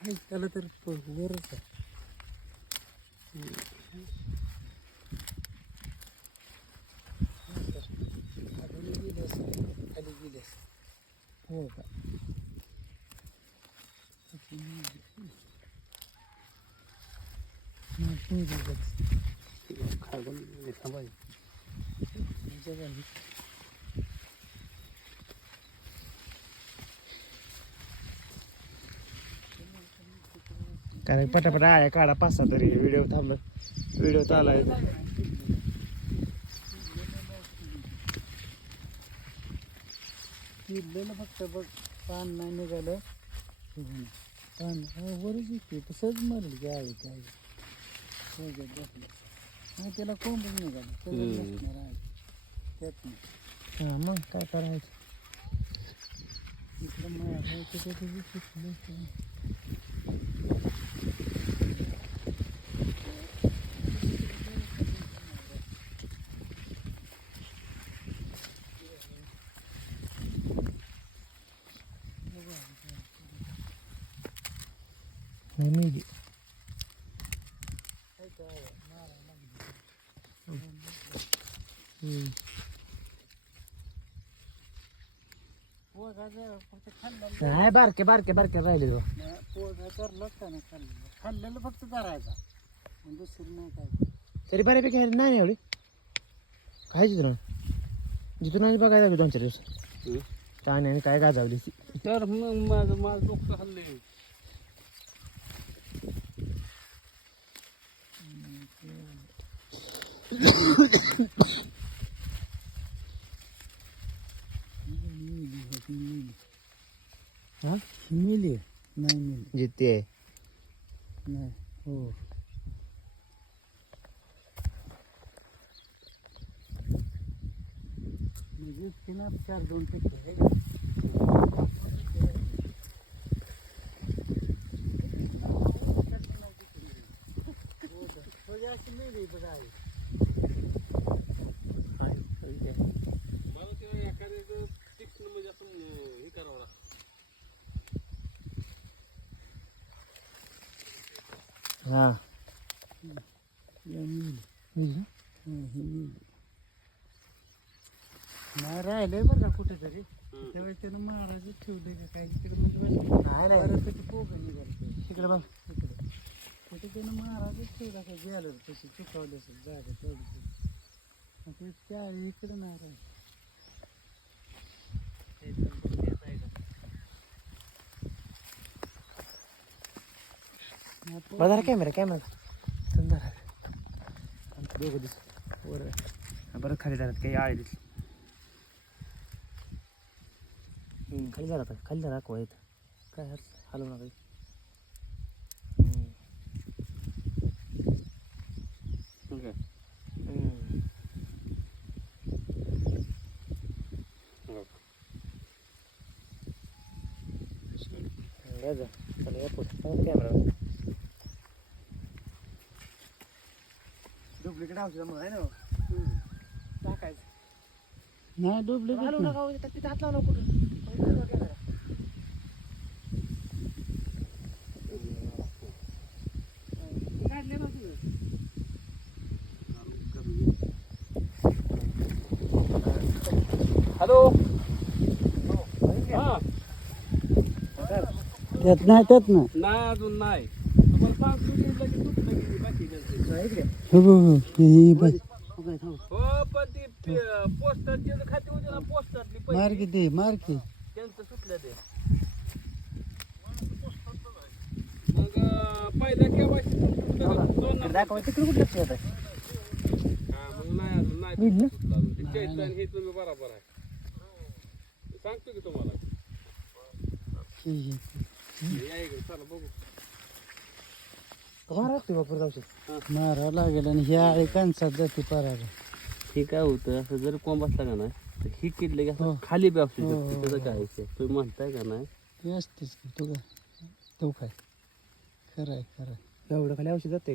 त्याला तर वरच आहे. खाली गेल्यास खाली गेल्यास हो का कारण पटापट आया काढा 5-6 तरी व्हिडिओ थांबलं व्हिडिओ तर आलाय किडलेलं फक्त बघ पान नाही निघालं पान वरच येते तसंच मरेल की आहे काय नाही त्याला कोंबून निघालं सगळं बसणार आहे त्यात नाही हां मग काय करायचं इकडं मारायचं तिथं मेली नाही बारके बारके बारके राहिले खाल्लेलं फक्त करायचा दुसरं नाही काय तरी बऱ्यापैकी नाही एवढी काय जिथून जिथून आणि बघायला लागली 2-4 दिवस पाण्याने काय गाजावली तर मग माझं डोकं हल्ले हा मिली नाही मिली जिथे आहे नाही हो किना 4-2 टिकले अशी मिली बघा हा नाही राहिलंय बरं का कुठेतरी त्यावेळेस त्यानं महाराज ठेवले का काय तिकडे नाही पोग निघाल तिकडे बघ तिकडे कुठे त्यानं महाराजच ठेवला का गेलं तशी चुकवलं असेल जागा तेवढी त्या इकडे नाही राहिलं बघा कॅमेरा कॅमेरा दोघं दिस वर बरं खाली जातात काही आळे दिसली खाली जातात खाली जा दाखवा येत काय हलवू नका कॅमेरा डुप्लिकेट औषध आहे ना टाकायचं नाही डुबले हलवू नका तिथे हात लावू नको कुठं काढले बघ हॅलो हा त्यात नाही नाही अजून नाही तुम्हाला सांगतो की लगेच तुटलं की बाकी हो पण ती पोस्टरची खाती होती ना पोस्टरली मार्गी दे मार्गी त्यांचं सुटलं ते मग पहिल्या केव्हा दाखवा तिकडे कुठं लक्ष येत आहे मग नाही अजून नाही सुटलं अजून ते चैतन हे तुम्ही बरोबर आहे सांगतो की तुम्हाला या इकडे चला बघू कसा असते वापर औषध मारावं लागेल आणि ह्या आळी कांसात जाते परायला हे काय होतं असं जर कोंब असला का नाही तर ही किडले की हो. असं खाली बी असू हो, शकते हो, त्याचं हो. काय आहे तुम्ही म्हणताय का नाही ते असतेच की तू काय खरं आहे एवढं खाली औषध जाते